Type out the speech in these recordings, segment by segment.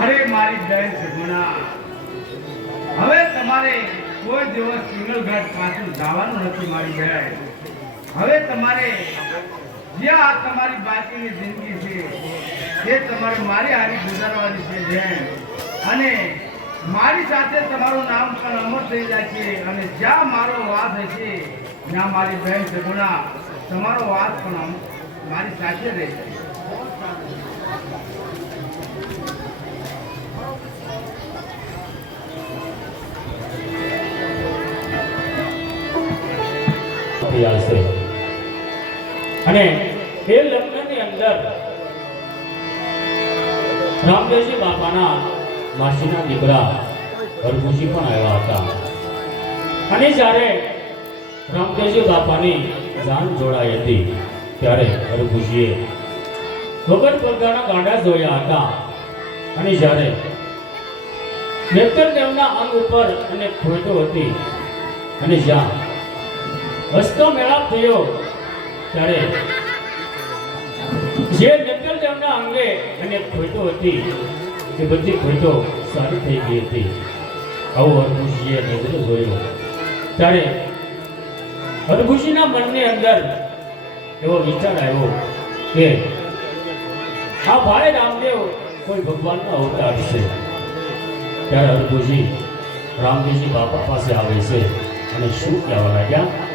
અરે મારી બેન સગુણા, હવે તમારે કોઈ દિવસ સિંગલઘાટ પાછું જવાનું નથી મારી બેન. હવે તમારે જ્યાં તમારી બાકીની જિંદગી છે એ તમારે મારી હારી ગુજારવાની છે બેન. અને મારી સાથે તમારું નામ પણ અમર થઈ જાય છે. અને જ્યાં મારો વાસ હશે ત્યાં મારી બેન સગુણા તમારો વાસ પણ મારી સાથે રહેશે. અને એ લગ્નની અંદર રામદેવજી બાપાના માસીના દીકરા હરભુજી પણ આવ્યા હતા. અને જ્યારે રામદેવજી બાપાની જાન જોડાઈ હતી ત્યારે હરભુજીએ વગર પડદાના ગાંડા જોયા હતા. અને જ્યારે નેત્રદેવના અંગ ઉપર અને ખોટો હતી અને જ્યાં હસ્તો મેળાપ થયો ત્યારે જે નેત્રદેવના અંગે અને ખોટો હતી તે બધી ખોટો સારી થઈ ગઈ હતી. આવું હરભુજીએ નજરે જોયો ત્યારે હરભુજીના મનની અંદર એવો વિચાર આવ્યો કે આ ભાઈ રામદેવ કોઈ ભગવાનનો અવતાર છે. ત્યારે હરભુજી રામદેવજી બાપા પાસે આવે છે અને શું કહેવા લાગ્યા?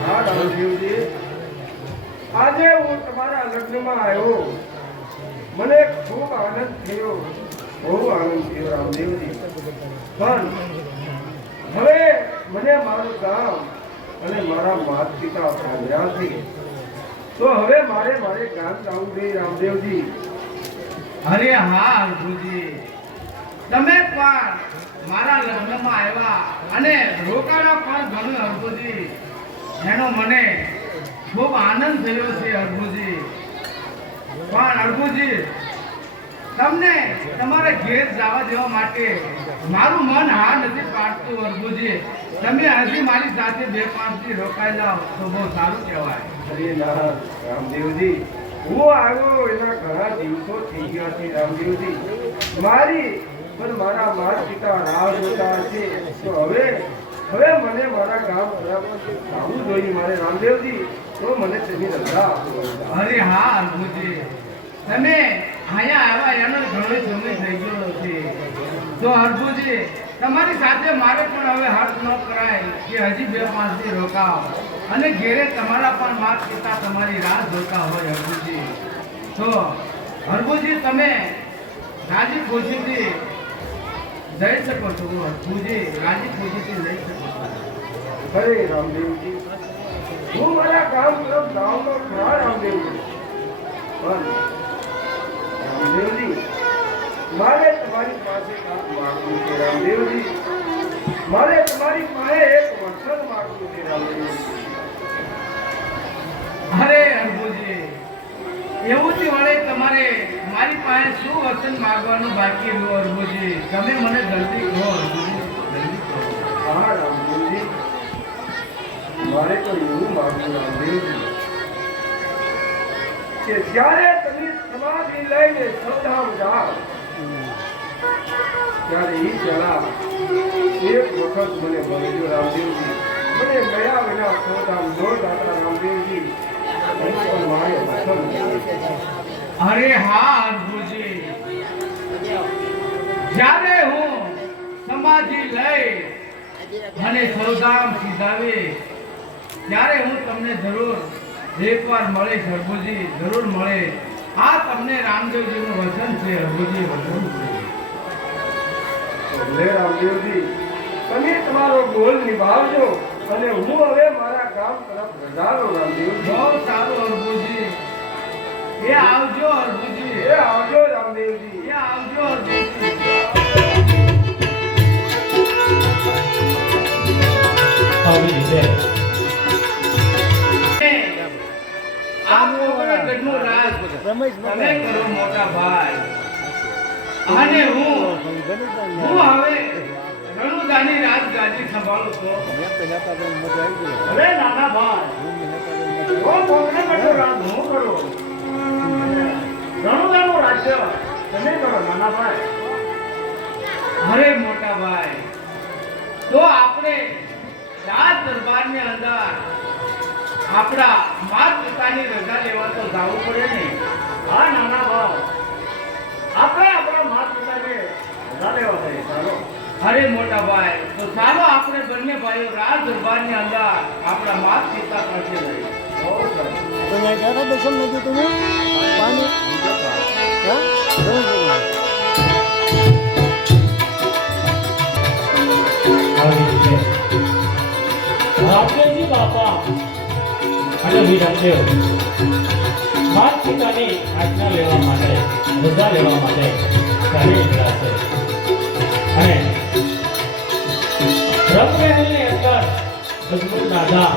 હા રામદેવજી, આજે હું તમારા લગ્નમાં આવ્યો, મને ખૂબ આનંદ થયો, બહુ આનંદ થયો રામદેવજી. પણ હવે મને મારું ગામ અને મારા માતા પિતા પામ્યા છે, તો હવે મારે ગામ જવું જોઈએ રામદેવજી. અરે હા હરભુજી, તમે પણ મારા લગ્નમાં આવ્યા અને રોકાણા પણ ઘણું હરભુજી, એનો મને ખૂબ આનંદ થયો છે હરભુજી. પણ હરભુજી, તમને તમારે ઘેર જવા દેવા માટે મારું મન હા નથી પાડતું હરભુજી. તમે હજી મારી સાથે 2-5 દી રોકાઈ જાઓ તો બહુ સારું કહેવાય. અરે ના રામદેવજી, હું આવ્યો એના ઘણા દિવસો થઈ ગયા છે રામદેવજી. મારી પણ મારા માતા પિતા રાહ જોતા છે, તો હવે મને મારા ગામ તરફ આવવું જોઈએ મારે રામદેવજી. તો મને તેની રજા આપો. અરે હા હરભુજી, તમે અહીંયા આવ્યા એનો ઘણો સમય થઈ ગયો છે. તો હરભુજી, તમારી સાથે મારે પણ હવે હર્ષ ન કરાય કે હજી 2-5 દી રોકાવ અને ઘેરે તમારા પણ માતા પિતા તમારી રાહ જોતા હોય હરભુજી. તો હરભુજી, તમે રાજી ખુશીથી જઈ શકો છો હરભુજી, રાજી ખુશીથી જઈ શકો છો. અરે રામદેવજી, હું મારા ગામ તરફ જાઉં ખરા રામદેવજી. પણ રામદેવજી, મારે તમારી પાસે કામ માંગવું છે રામદેવજી. મારે તમારી પાસે એક વચન માંગવું છે રામદેવજી. અરે હરભુજી, એવું થી વળે તમારે મારી પાસે શું વચન માંગવાનું બાકી રહ્યું હરભુજી? તમે મને જલ્દી કહો હરભુજી, જલ્દી કહો. હા રામદેવજી, મારે તો એવું માંગવું રામદેવજી કે જ્યારે તમે સમાધિ લઈને સૌધામ જાઓ ત્યારે એ જરા એક વખત મને મળજો રામદેવજી. મને ગયા વિના સૌધામ ન જાતા રામદેવજી. અરે હા હરભુજી, જ્યારે હું સમાધિ લઈ અને સૌધામ સીધાવી ત્યારે હું તમને જરૂર એકવાર મળીશ હરભુજી, જરૂર મળે. આ તમને રામદેવજીનું વચન છે હરભુજી, વચન છે. રામદેવજી, તમે તમારો ગોલ નિભાવજો અને હું હવે મારા ગામ તરફ રજાલો રામદેવજી. બહુ સારું હરભુજી, એ આવજો હરભુજી, એ આવજો રામદેવજી, એ આવજો હરભુજી. આવી રીતે ગઢનું રાજ તમે કરો મોટા ભાઈ. અને હું હવે રણુદાની રાજગાદી સંભાળું છું. અરે નાના ભાઈ, હું ભોગને બધું રાજ હું કરું. રણુદાનું રાજ્ય તમે કરો નાના ભાઈ. અરે મોટા ભાઈ, તો આપણે રાજ દરબારની અંદર આપણા માત પિતાની રજા લેવા તો જવું પડે ને. હા નાના ભાવ, આપણે આપણા માતા પિતાને રજા લેવા જઈએ. ચાલો. અરે મોટા ભાઈ, તો ચાલો આપણે બંને ભાઈઓ રાજ દરબારની અંદર આપણા માત પિતા પાસે જઈએ. બહુ સરસ. તો અહીંયા ગયા હતા દર્શન નથી તમે પાણી હા જવું જોઈએ. આવી રીતે રામદેવજી બાપા અને વીરમદેવ માત પિતાની આજ્ઞા લેવા માટે રજા લેવા માટે ઘરે નીકળ્યા છે અને રંગમહેલની અંદર અદ્ભુત રાધા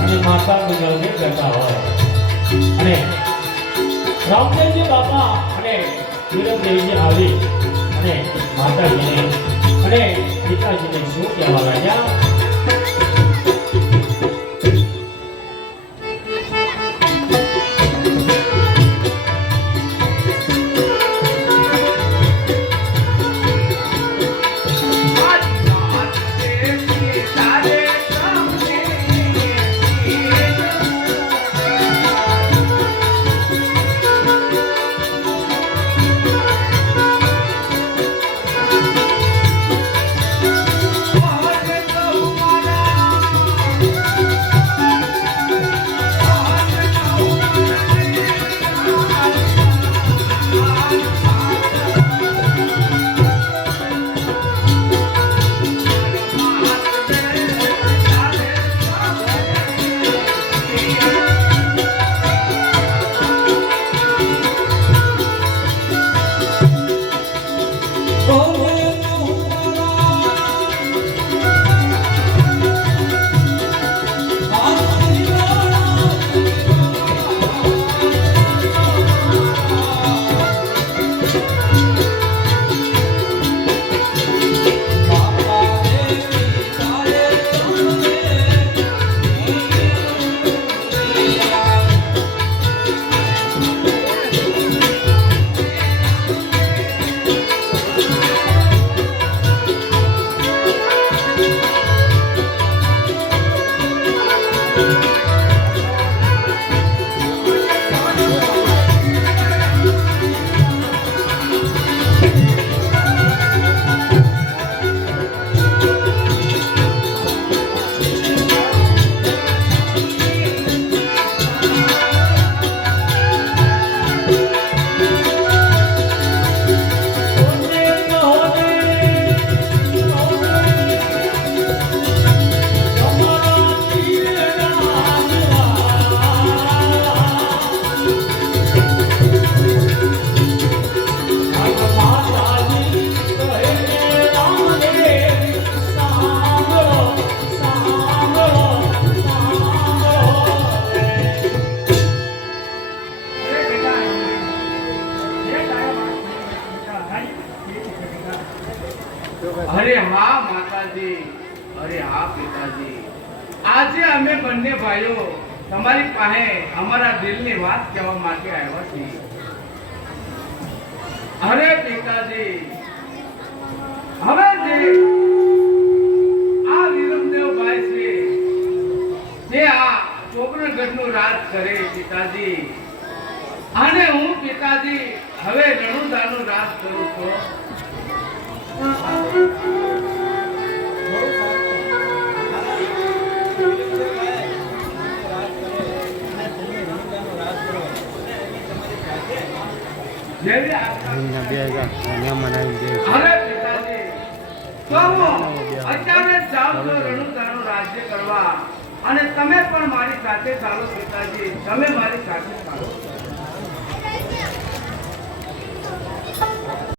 અને માતા ગુજરને કરતા હોય અને રામદેવજી બાપા અને વીરમદેવજી આવી અને માતાજીને અને પિતાજીને શું કહેવા લાગ્યા? અરે હા માતાજી, અરે હા પિતાજી, આજે અમે બંને ભાઈઓ તમારી પાસે અમારા દિલની વાત કહેવા માટે આવ્યા છીએ. અરે પિતાજી, હવે જે આ વિરમદેવ ભાઈ છે જે આ ચોકરગઢનું રાજ કરે પિતાજી, અને હું પિતાજી હવે રણુદાનું રાજ કરું છું. જેવી અહીંયા બે હજાર મહેમાન આવી ગયા અરે પિતાજી, તો હું અત્યારે જ જાઉં છું રણુદાનું રાજ્ય કરવા, અને તમે પણ મારી સાથે ચાલો પિતાજી, તમે મારી સાથે ચાલો.